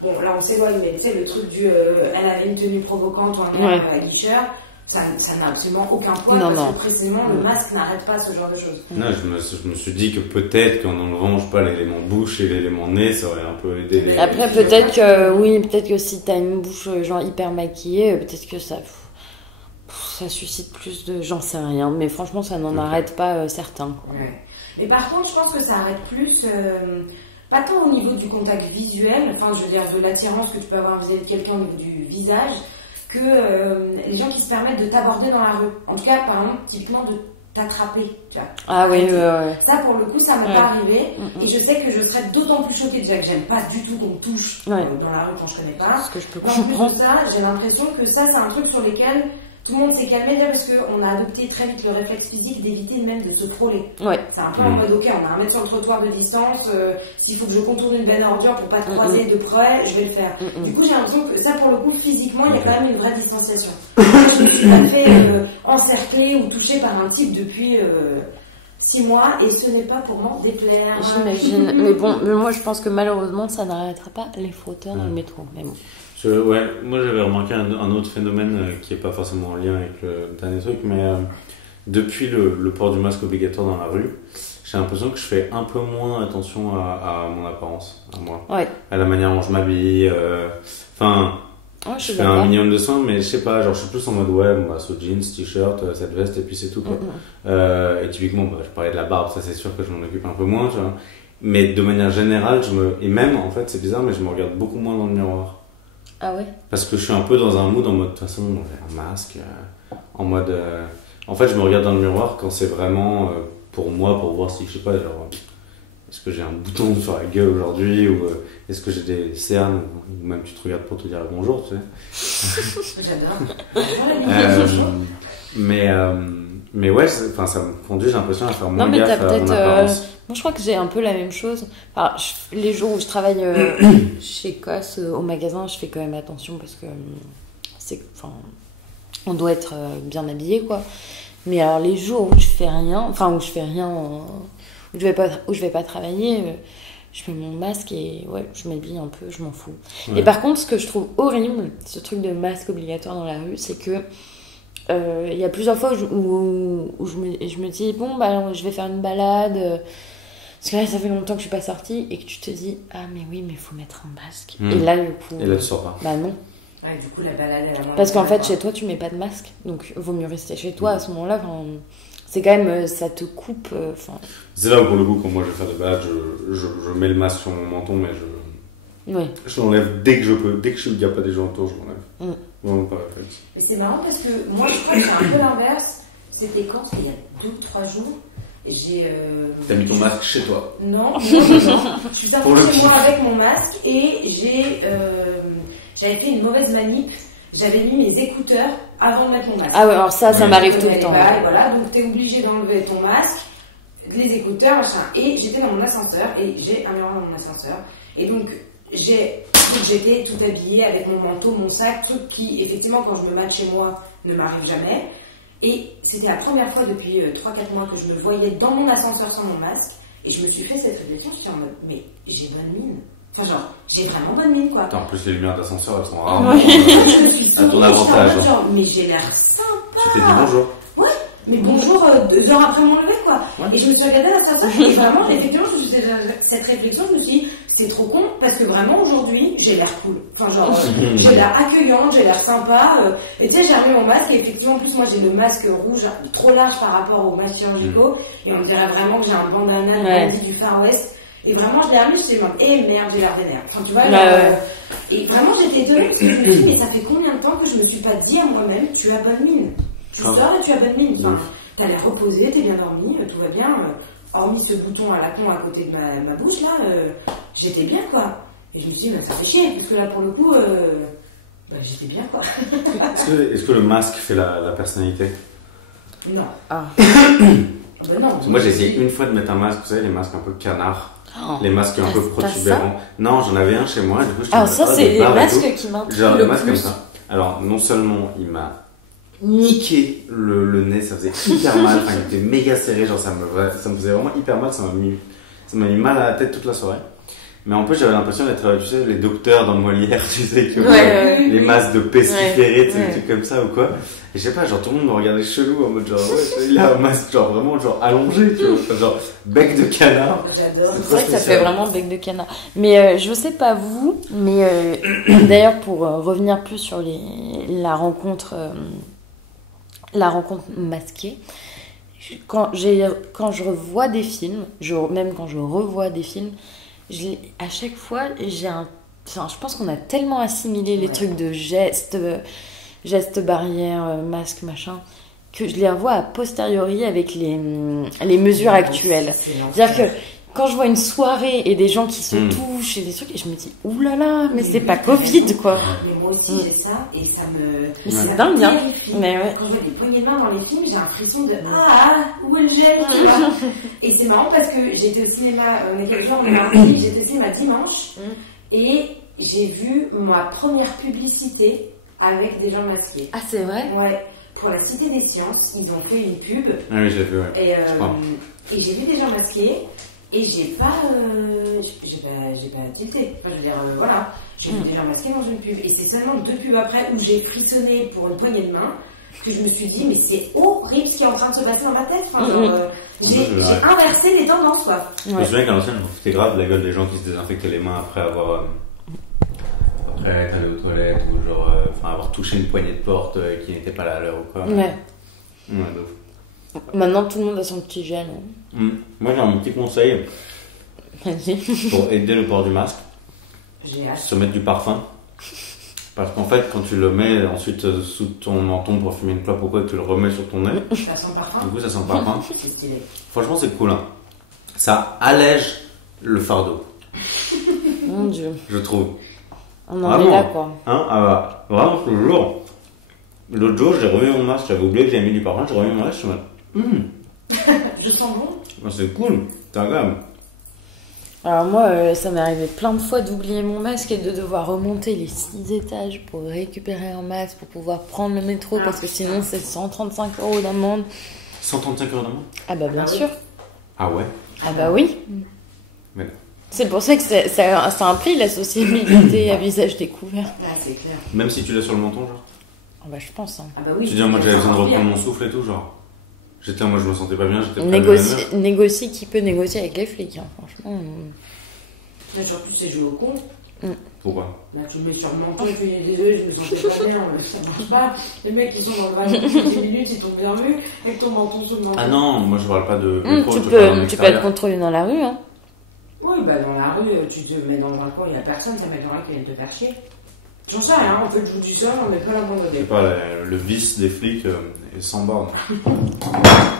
bon là on s'éloigne, mais tu sais, le truc du elle avait une tenue provocante ou un air guicheur, ça n'a absolument aucun poids parce que précisément le masque n'arrête pas ce genre de choses. Non, je me suis dit que peut-être qu'en enlevant, je sais pas, l'élément bouche et l'élément nez, ça aurait un peu aidé les... Après, peut-être que si t'as une bouche genre hyper maquillée, peut-être que ça suscite plus de... J'en sais rien, mais franchement, ça n'en arrête pas certains. Quoi. Ouais. Mais par contre, je pense que ça arrête plus... pas tant au niveau du contact visuel, enfin je veux dire de l'attirance que tu peux avoir vis-à-vis de quelqu'un au niveau du visage, que les gens qui se permettent de t'aborder dans la rue. En tout cas, par exemple, typiquement de t'attraper, tu vois. Ah oui, Ça, pour le coup, ça m'est pas arrivé. Et je sais que je serais d'autant plus choquée, déjà que j'aime pas du tout qu'on me touche dans la rue quand je connais pas. Ce que je peux En plus comprendre. de ça, j'ai l'impression que ça, c'est un truc sur lequel tout le monde s'est calmé déjà parce qu'on a adopté très vite le réflexe physique d'éviter même de se frôler. Ouais. C'est un peu en mode, ok, on a un mètre sur le trottoir de distance, s'il faut que je contourne une benne à ordures pour pas te croiser de près, je vais le faire. Du coup, j'ai l'impression que ça, pour le coup, physiquement, il y a quand même une vraie distanciation. Je me suis pas fait encercler ou toucher par un type depuis 6 mois et ce n'est pas pour m'en déplaire. J'imagine. Mais bon, moi je pense que malheureusement ça n'arrêtera pas les frotteurs dans le métro. Mais bon. Moi j'avais remarqué un autre phénomène qui n'est pas forcément en lien avec le dernier truc, mais depuis le port du masque obligatoire dans la rue, j'ai l'impression que je fais un peu moins attention à mon apparence, à moi. Ouais. À la manière dont je m'habille. Je fais un minimum de soins, mais je sais pas, genre je suis plus en mode ce jeans, t-shirt, cette veste, et puis c'est tout quoi. Et typiquement, je parlais de la barbe, ça c'est sûr que je m'en occupe un peu moins, tu vois. Mais de manière générale, et même en fait, c'est bizarre, mais je me regarde beaucoup moins dans le miroir. Ah ouais? Parce que je suis un peu dans un mood en mode, de toute façon, j'ai un masque, en mode. En fait, je me regarde dans le miroir quand c'est vraiment pour moi, pour voir si, je sais pas, genre. Est-ce que j'ai un bouton sur la gueule aujourd'hui ou est-ce que j'ai des cernes ou même tu te regardes pour te dire bonjour, tu sais. J'adore. Mais ouais, ça me conduit, j'ai l'impression à faire moins gaffe à mon apparence. Moi, je crois que j'ai un peu la même chose. Enfin, les jours où je travaille chez COS au magasin, je fais quand même attention parce que on doit être bien habillé, quoi. Mais alors les jours où je fais rien, où je vais pas travailler, je mets mon masque et je m'habille un peu, je m'en fous. Ouais. Et par contre, ce que je trouve horrible, ce truc de masque obligatoire dans la rue, c'est que il y a plusieurs fois où je me dis je vais faire une balade parce que là ça fait longtemps que je suis pas sortie et que tu te dis mais oui mais faut mettre un masque et là du coup tu sors pas. Bah non. Ouais, du coup la balade elle a parce qu'en fait chez toi tu mets pas de masque donc vaut mieux rester chez toi à ce moment-là. C'est quand même, ça te coupe. C'est là où, pour le coup, quand moi je vais faire des balades, je mets le masque sur mon menton, mais je l'enlève dès que je peux. Dès que il n'y a pas des gens autour, je l'enlève. Vraiment pas réflexe. Mais c'est marrant parce que moi, je crois que c'est un peu l'inverse. C'était quand? C'était il y a 2 ou 3 jours. T'as mis ton masque chez toi? Non. Je suis sortie chez moi avec mon masque et j'avais fait une mauvaise manip. J'avais mis mes écouteurs avant de mettre mon masque. Ah ouais, alors ça m'arrive tout le temps. Voilà, donc t'es obligé d'enlever ton masque, les écouteurs, machin. Et j'étais dans mon ascenseur, et j'ai un miroir dans mon ascenseur. Et donc, j'étais tout habillée avec mon manteau, mon sac, truc qui, effectivement, quand je me mate chez moi, ne m'arrive jamais. Et c'était la première fois depuis 3-4 mois que je me voyais dans mon ascenseur sans mon masque. Et je me suis fait cette réflexion, je suis en mode, mais j'ai bonne mine. Enfin, genre, j'ai vraiment bonne mine, quoi. En plus, les lumières d'ascenseur, elles sont rares. Je me suis à ton avantage. Genre, mais j'ai l'air sympa. Tu t'es dit bonjour. Ouais, mais bonjour, genre après mon lever, quoi. Ouais. Et je me suis regardée à l'ascenseur, et vraiment, effectivement, je me suis fait cette réflexion, je me suis dit, c'est trop con, parce que vraiment, aujourd'hui, j'ai l'air cool. Enfin, genre, j'ai l'air accueillante, j'ai l'air sympa. Et tu sais, j'ai remis mon masque, et effectivement, en plus, moi, j'ai le masque rouge trop large par rapport aux masques chirurgicaux, et on dirait vraiment que j'ai un bandana du Far West. Et vraiment, je l'ai remis, je me suis dit, merde, j'ai l'air vénère. Enfin, tu vois, et vraiment, j'étais étonnée parce que je me suis dit, mais ça fait combien de temps que je me suis pas dit à moi-même, tu as bonne mine. Tu sors et tu as bonne mine. Enfin, t'as l'air reposé, t'es bien dormi, tout va bien. Hormis ce bouton à la con à côté de ma bouche, là, j'étais bien, quoi. Et je me suis dit, ça fait chier, parce que là, pour le coup, j'étais bien, quoi. Est-ce que le masque fait la personnalité? Non. Non. Moi, j'ai essayé une fois de mettre un masque, vous savez, les masques un peu canards. Les masques un peu protubérants. Non, j'en avais un chez moi. Du coup, ça, c'est les masques qui m'intriguent le masque plus. Comme ça. Alors, non seulement il m'a niqué le nez, ça faisait hyper mal. Enfin, il était méga serré, genre ça me faisait vraiment hyper mal. Ça m'a mis mal à la tête toute la soirée. Mais en plus, j'avais l'impression d'être, tu sais, les docteurs dans Molière, tu sais, les masques de pestiférés, des trucs comme ça ou quoi. Et je sais pas, genre tout le monde me regardait chelou en mode genre, il a un masque genre vraiment genre allongé, tu vois, genre bec de canard. J'adore. C'est vrai que ça fait vraiment bec de canard. Mais je sais pas vous, mais d'ailleurs pour revenir plus sur la rencontre masquée, quand je revois des films, même quand je revois des films, à chaque fois, je pense qu'on a tellement assimilé les trucs de gestes barrières, masques, machin, que je les revois a posteriori avec les mesures actuelles. C'est-à-dire que quand je vois une soirée et des gens qui se touchent et des trucs, et je me dis, oulala, mais c'est pas Covid, quoi. Mais moi aussi, j'ai ça, et ça me... C'est dingue, hein. Mais ouais. Quand je vois des poignées de main dans les films, j'ai l'impression de, où est le gel, tu vois. Et c'est marrant parce que j'étais au cinéma, on est quelques jours, on est mardi, j'étais au cinéma dimanche, et j'ai vu ma première publicité avec des gens masqués. Ah, c'est vrai? Ouais. Pour la Cité des Sciences, ils ont fait une pub. Ah oui, j'ai vu, ouais. Et j'ai vu des gens masqués. Et j'ai pas tilté. Enfin, je veux dire, voilà. J'ai vu des gens masqués dans une pub. Et c'est seulement 2 pubs après où j'ai frissonné pour une poignée de main que je me suis dit, mais c'est horrible ce qui est en train de se passer dans ma tête. Enfin, j'ai inversé les tendances, quoi. Je me souviens qu'à l'ancienne, je me foutais grave de la gueule des gens qui se désinfectaient les mains après avoir. Après être allé aux toilettes ou genre. Avoir touché une poignée de porte qui n'était pas la leur ou quoi. Ouais. Ouais, donc. Maintenant, tout le monde a son petit gel. Moi, j'ai un petit conseil. Vas-y. Pour aider le port du masque. J'ai hâte. Se mettre du parfum. Parce qu'en fait, quand tu le mets ensuite sous ton menton pour fumer une clope ou quoi, tu le remets sur ton nez. Ça sent le parfum. Du coup, ça sent le parfum. C'est stylé. Franchement, c'est cool. Hein. Ça allège le fardeau. Mon Dieu. Je trouve. On en est là, quoi. Hein, vraiment, toujours. L'autre jour, j'ai remis mon masque. J'avais oublié que j'avais mis du parfum. J'ai remis mon masque. Je me Je sens bon. c'est cool. C'est agréable. Alors moi, ça m'est arrivé plein de fois d'oublier mon masque et de devoir remonter les 6 étages pour récupérer un masque, pour pouvoir prendre le métro, parce que sinon c'est 135 € d'amende. 135 € d'amende? Ah bah bien sûr. Ah ouais? Ah bah oui. Mais non. C'est pour ça que ça a un prix, la sociabilité à visage découvert. Ah, c'est clair. Même si tu l'as sur le menton, genre? Ah bah je pense. Hein. Ah bah oui. Tu dis, moi j'avais besoin de reprendre mon souffle et tout, genre. Moi je me sentais pas bien, j'étais prêt à Négocie qui peut négocier avec les flics, hein, franchement. Mais en plus, c'est jouer au con. Pourquoi? Là, tu le mets sur le menton, tu dis désolé, je me sentais pas bien, ça marche pas. Les mecs qui sont dans le van depuis 10 minutes, ils t'ont bien vu, avec ton menton sur le menton. Ah non, moi je parle pas de. Tu peux être contrôlé dans la rue, hein. Oui, bah dans la rue, tu te mets dans un coin, il y a personne, ça m'étonnerait qu'ils viennent te faire chier. J'en sais rien, en fait, je vous dis ça, on n'est pas la moindre Je sais idée. pas, le vice des flics est sans borne.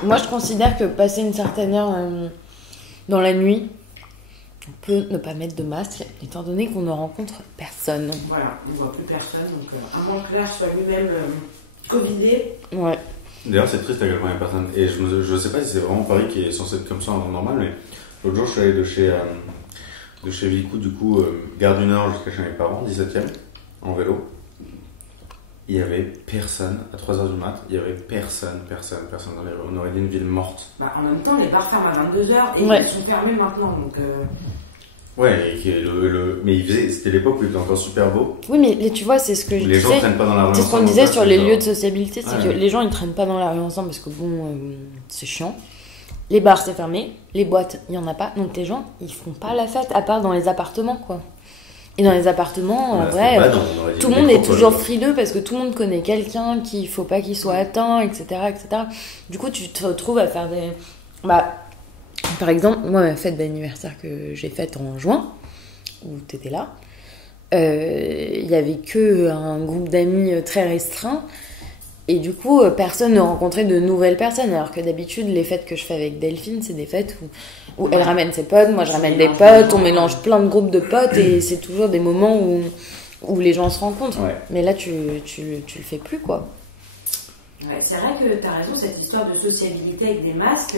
Moi, je considère que passer une certaine heure dans la nuit, on peut ne pas mettre de masque, étant donné qu'on ne rencontre personne. Voilà, on ne voit plus personne, donc à moins que l'âge soit lui-même covidé. Ouais. D'ailleurs, c'est triste à quel point il n'y a personne. Et je sais pas si c'est vraiment Paris qui est censé être comme ça en temps normal, mais l'autre jour, je suis allé de chez Vicou, du coup, gare du Nord jusqu'à chez mes parents, 17e, en vélo. Il y avait personne, à 3h du mat, il y avait personne dans les rues. On aurait dit une ville morte. Bah, en même temps, les bars ferment à 22h et ils sont fermés maintenant, donc... Ouais, mais c'était l'époque où il était encore super beau. Oui, mais tu vois, c'est ce que je disais. Les gens traînent pas dans la rue ensemble. C'est ce qu'on disait sur les lieux de sociabilité, c'est que Ouais. les gens ils traînent pas dans la rue ensemble parce que bon, c'est chiant. Les bars c'est fermé, les boîtes il y en a pas, donc les gens ils font pas la fête à part dans les appartements quoi. Et dans les appartements, en vrai, tout le monde est toujours frileux parce que tout le monde connaît quelqu'un qu'il faut pas qu'il soit atteint, etc., etc. Du coup, tu te retrouves à faire des... Bah, par exemple, moi, ma fête d'anniversaire que j'ai faite en juin, où t'étais là, il y avait que un groupe d'amis très restreint. Et du coup, personne ne rencontrait de nouvelles personnes. Alors que d'habitude, les fêtes que je fais avec Delphine, c'est des fêtes où elle ramène ses potes, moi je ramène des potes, on mélange plein de groupes de potes et c'est toujours des moments où les gens se rencontrent. Ouais. Mais là, tu le fais plus, quoi. Ouais, c'est vrai que t'as raison, cette histoire de sociabilité avec des masques,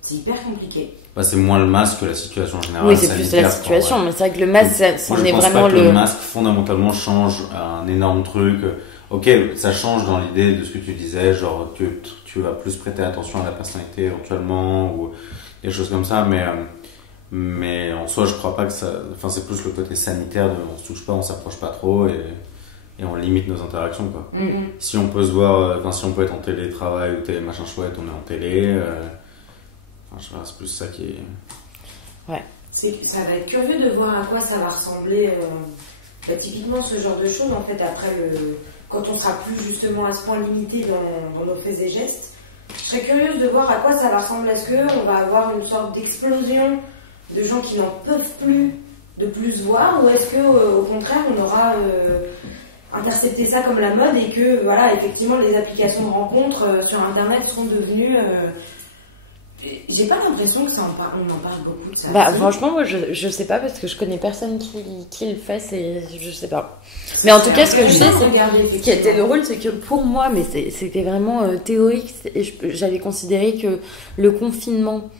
c'est hyper compliqué. Bah, c'est moins le masque que la situation générale. Oui, c'est plus la situation, mais c'est vrai que le masque, c'en est vraiment le masque fondamentalement change un énorme truc. Ok, ça change dans l'idée de ce que tu disais, genre que tu vas plus prêter attention à la personnalité éventuellement ou des choses comme ça, mais en soi je crois pas que ça, enfin c'est plus le côté sanitaire de on se touche pas, on s'approche pas trop et on limite nos interactions quoi. Mm-hmm. Si on peut se voir, enfin si on peut être en télétravail ou télé machin chouette, on est en télé. Enfin, je sais pas, c'est plus ça qui est. Ouais. Ça va être curieux de voir à quoi ça va ressembler. Bah, typiquement ce genre de choses en fait après quand on sera plus justement à ce point limité dans nos faits et gestes. Je serais curieuse de voir à quoi ça va ressembler. Est-ce qu'on va avoir une sorte d'explosion de gens qui n'en peuvent plus de plus voir, ou est-ce que au contraire on aura intercepter ça comme la mode et que, voilà, effectivement, les applications de rencontres sur Internet sont devenues... J'ai pas l'impression que on en parle beaucoup de ça. Bah, franchement, moi, je sais pas parce que je connais personne qui le fait, je sais pas. Mais en tout cas, ce que je sais, c'est ce qui était drôle, c'est que pour moi, mais c'était vraiment théorique, et j'avais considéré que le confinement,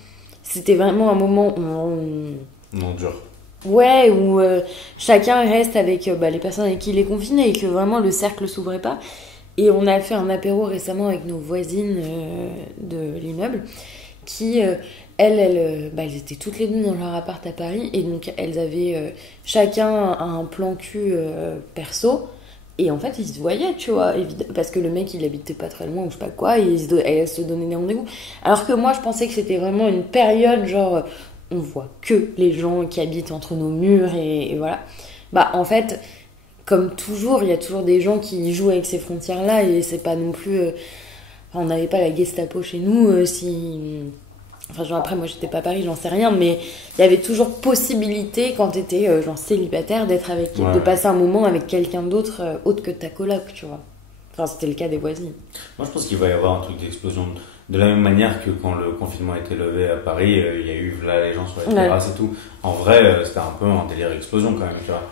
c'était vraiment un moment où Non, dur. Ouais, où chacun reste avec les personnes avec qui il est confiné et que vraiment le cercle s'ouvrait pas. Et on a fait un apéro récemment avec nos voisines de l'immeuble qui, elles étaient toutes les deux dans leur appart à Paris et donc elles avaient chacun un plan cul perso. Et en fait, ils se voyaient, tu vois, parce que le mec, il habitait pas très loin ou je sais pas quoi, et elles se donnaient des rendez-vous. Alors que moi, je pensais que c'était vraiment une période, genre, on voit que les gens qui habitent entre nos murs, et voilà. Bah, en fait, comme toujours, il y a toujours des gens qui jouent avec ces frontières-là, et c'est pas non plus... on n'avait pas la Gestapo chez nous, Enfin, genre, après, moi, j'étais pas à Paris, j'en sais rien, mais il y avait toujours possibilité, quand t'étais, genre, célibataire, d'être avec, de passer un moment avec quelqu'un d'autre, autre que ta coloc, tu vois. Enfin, c'était le cas des voisines. Moi, je pense qu'il va y avoir un truc d'explosion. De la même manière que quand le confinement a été levé à Paris, il y a eu, là, les gens sur les terrasses et tout. En vrai, c'était un peu un délire explosion, quand même, tu vois.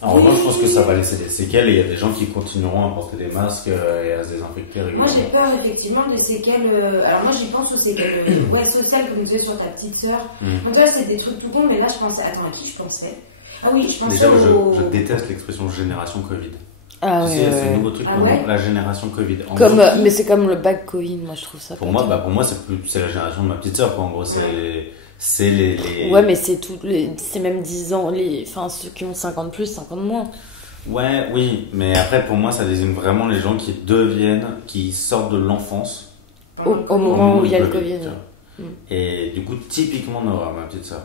En revanche, je pense que ça va laisser des séquelles et il y a des gens qui continueront à porter des masques et à se désinfecter régulièrement. Moi, j'ai peur effectivement des séquelles. Alors, moi, j'y pense aux séquelles sociales, comme tu disais sur ta petite sœur. Donc, là, c'est des trucs tout cons, mais là, je pensais. Attends, à qui je pensais? Ah oui, je pensais. Déjà, je déteste l'expression génération Covid. Ah tu sais, c'est un nouveau truc pour nous, la génération Covid. Mais c'est comme le bac Covid, moi, je trouve ça. Pour moi, c'est la génération de ma petite sœur, quoi. En gros, c'est les... Ouais, mais c'est même 10 ans, enfin, ceux qui ont 50 plus, 50 moins. Ouais, oui, mais après, pour moi, ça désigne vraiment les gens qui sortent de l'enfance. Au moment où il y a le Covid. Et du coup, typiquement, Nora, ma petite sœur.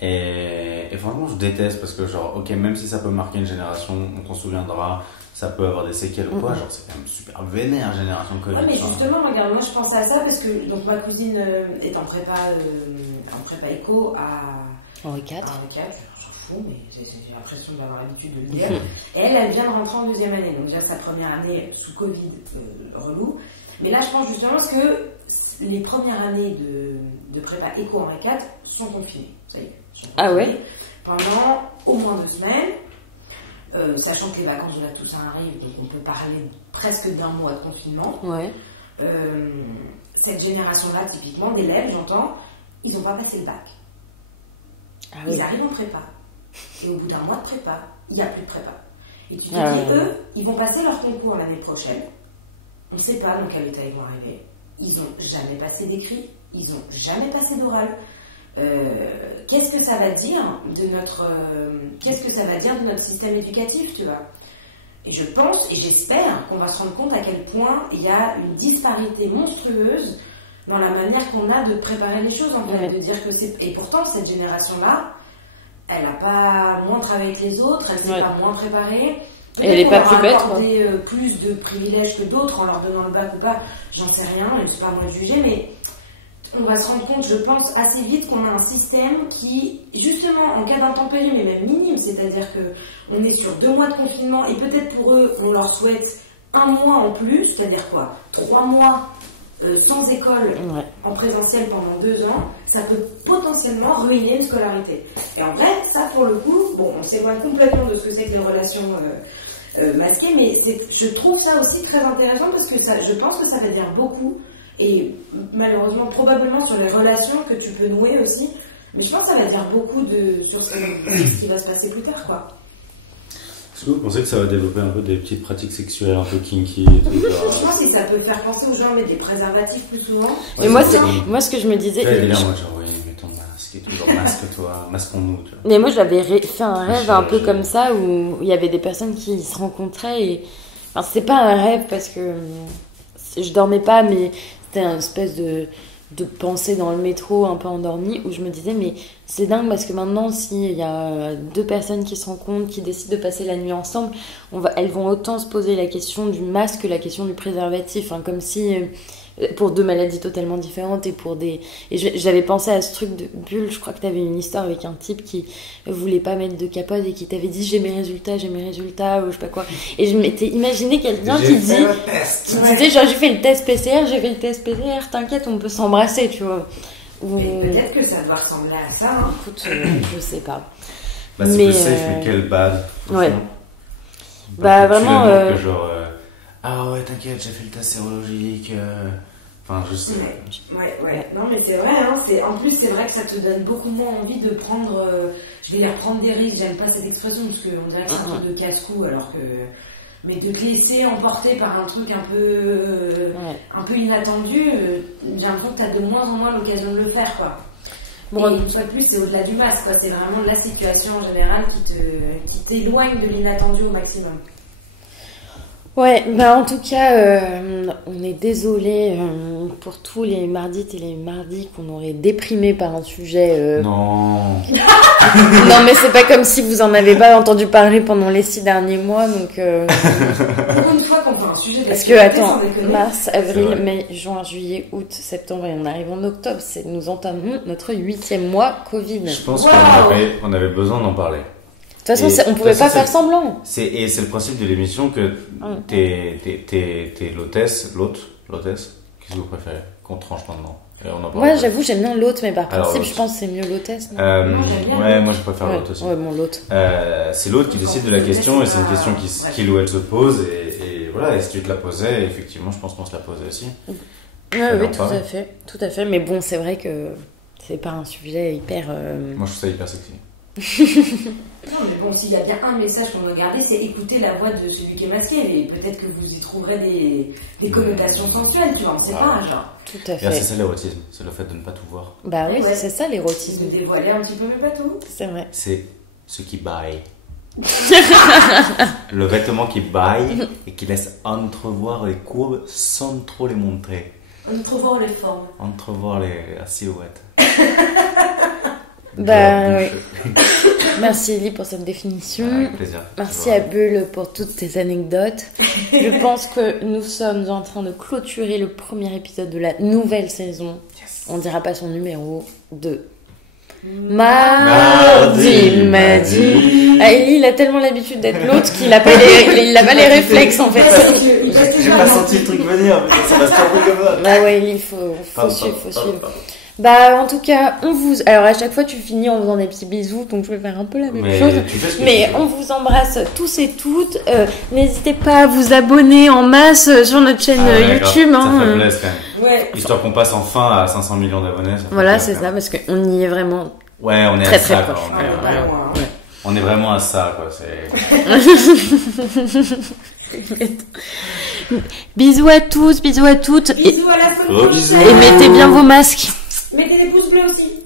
Et franchement, je déteste parce que, genre, ok, même si ça peut marquer une génération, on s'en souviendra, ça peut avoir des séquelles ou quoi, genre, c'est quand même super vénère, génération Covid. Ouais, mais justement, regarde, moi je pensais à ça parce que donc, ma cousine est en prépa éco à Henri IV. Je m'en fous, mais j'ai l'impression d'avoir l'habitude de le dire. Et elle vient de rentrer en deuxième année, donc déjà sa première année sous Covid, relou. Mais là, je pense justement parce que les premières années de prépa éco Henri IV sont confinées. Ça y est. Ah ouais? Pendant au moins 2 semaines. Sachant que les vacances de la Toussaint arrivent, donc on peut parler presque d'un mois de confinement. Ouais. Cette génération-là, typiquement, d'élèves, j'entends, ils n'ont pas passé le bac. Ah oui. Ils arrivent en prépa. Et au bout d'un mois de prépa, il n'y a plus de prépa. Et tu te dis, eux, ils vont passer leur concours l'année prochaine. On ne sait pas dans quel état ils vont arriver. Ils n'ont jamais passé d'écrit, ils n'ont jamais passé d'oral. Qu'est-ce que ça va dire de notre système éducatif, tu vois? Et je pense et j'espère qu'on va se rendre compte à quel point il y a une disparité monstrueuse dans la manière qu'on a de préparer les choses, en fait, de dire que et pourtant cette génération-là, elle n'a pas moins travaillé que les autres, elle ne s'est pas moins préparée. Et elle n'est pas plus bête, quoi. Plus de privilèges que d'autres en leur donnant le bac ou pas, j'en sais rien, et c'est pas à moi de juger, mais on va se rendre compte, je pense, assez vite qu'on a un système qui, justement, en cas d'intempérie, mais même minime, c'est-à-dire qu'on est sur 2 mois de confinement, et peut-être pour eux, on leur souhaite 1 mois en plus, c'est-à-dire quoi, 3 mois sans école, en présentiel pendant 2 ans, ça peut potentiellement ruiner une scolarité. Et en vrai, ça, pour le coup, bon, on s'éloigne complètement de ce que c'est que les relations masquées, mais je trouve ça aussi très intéressant parce que je pense que ça va dire beaucoup. Et malheureusement, probablement sur les relations que tu peux nouer aussi. Mais je pense que ça va dire beaucoup sur ce qui va se passer plus tard, quoi. Est-ce que vous pensez que ça va développer un peu des petites pratiques sexuelles un peu kinky et tout? Je pense que ça peut faire penser aux gens à mettre des préservatifs plus souvent. Ouais, et moi, ce que je me disais... Moi, genre, oui, mets ton masque et tout, genre, masque-toi, masquons-nous, tu vois. Mais moi, j'avais fait un rêve un peu comme ça, où il y avait des personnes qui se rencontraient et... Enfin, c'est pas un rêve parce que je dormais pas, mais c'était une espèce de pensée dans le métro un peu endormie où je me disais mais c'est dingue parce que maintenant s'il y a 2 personnes qui se rencontrent, qui décident de passer la nuit ensemble, elles vont autant se poser la question du masque que la question du préservatif, hein, comme si pour 2 maladies totalement différentes et pour des... Et j'avais pensé à ce truc de bulle, je crois que t'avais une histoire avec un type qui voulait pas mettre de capote et qui t'avait dit j'ai mes résultats, ou je sais pas quoi. Et je m'étais imaginé quelqu'un qui disait genre j'ai fait le test PCR, t'inquiète, on peut s'embrasser, tu vois. Peut-être que ça doit ressembler à ça. Hein. Écoute, je sais pas. Bah, c'est plus safe, mais quel bad. Ouais. Bah, vraiment. Que genre, ah ouais, t'inquiète, j'ai fait le test sérologique. Enfin, je sais. Ouais. Non, mais c'est vrai, hein. En plus, c'est vrai que ça te donne beaucoup moins envie de prendre. Je vais dire prendre des risques, j'aime pas cette expression parce qu'on dirait que c'est un truc de casse-cou alors que. Mais de te laisser emporter par un truc un peu inattendu, j'ai l'impression que tu as de moins en moins l'occasion de le faire, quoi. Bon, et une fois de plus, c'est au-delà du masque, quoi. C'est vraiment la situation en général qui t'éloigne de l'inattendu au maximum. Ouais, bah en tout cas, on est désolé pour tous les mardites et les mardis qu'on aurait déprimé par un sujet. Non. Non, mais c'est pas comme si vous en avez pas entendu parler pendant les 6 derniers mois, donc. Pour une fois qu'on fait un sujet. Parce que attends, mars, avril, mai, juin, juillet, août, septembre et on arrive en octobre, nous entamons notre 8e mois Covid. Je pense qu'on avait besoin d'en parler. De toute façon, on pouvait pas faire semblant. Et c'est le principe de l'émission que t'es l'hôtesse, qu'est-ce que vous préférez qu'on tranche maintenant? Ouais, j'avoue, j'aime bien l'hôte, mais par principe, je pense que c'est mieux l'hôtesse. Ouais, moi je préfère l'hôte aussi. Ouais, bon, l'hôte. C'est l'hôte qui décide de la question et c'est une question qu'il ou elle se pose et voilà, et si tu te la posais, effectivement, je pense qu'on se la posait aussi. Oui, tout à fait. Mais bon, c'est vrai que c'est pas un sujet hyper. Moi je trouve ça hyper sexy. Non, mais bon, s'il y a bien un message qu'on doit garder, c'est écouter la voix de celui qui est masqué. Et peut-être que vous y trouverez des connotations sensuelles, tu vois, on sait pas, genre. Tout à fait. C'est ça l'érotisme, c'est le fait de ne pas tout voir. Bah oui, c'est ça l'érotisme. De dévoiler un petit peu, mais pas tout. C'est vrai. C'est ce qui baille. Le vêtement qui baille et qui laisse entrevoir les courbes sans trop les montrer. Entrevoir les formes. Entrevoir la silhouette. Bah oui. Merci Ellie pour cette définition. Avec plaisir. Merci à Bulle pour toutes tes anecdotes. Je pense que nous sommes en train de clôturer le premier épisode de la nouvelle saison. Yes. On dira pas son numéro de Mardi. Ah, Ellie, il a tellement l'habitude d'être l'autre qu'il a pas les réflexes en fait. J'ai pas senti le truc venir, mais ça m'a surpris comme ça. Bah ouais, Ellie, faut suivre. Bah en tout cas, alors à chaque fois tu finis en faisant des petits bisous, donc je vais faire un peu la même chose. Mais on vous embrasse tous et toutes. N'hésitez pas à vous abonner en masse sur notre chaîne YouTube. Ça fait plaisir quand même. Ouais. Histoire qu'on passe enfin à 500 millions d'abonnés. Voilà, c'est ça, parce qu'on y est vraiment. Ouais, on est très, à ça. très proche. On est vraiment à ça, quoi. Bisous à tous, bisous à toutes. Bisous à la semaine prochaine. Et mettez bien vos masques. Mettez des pouces bleus aussi.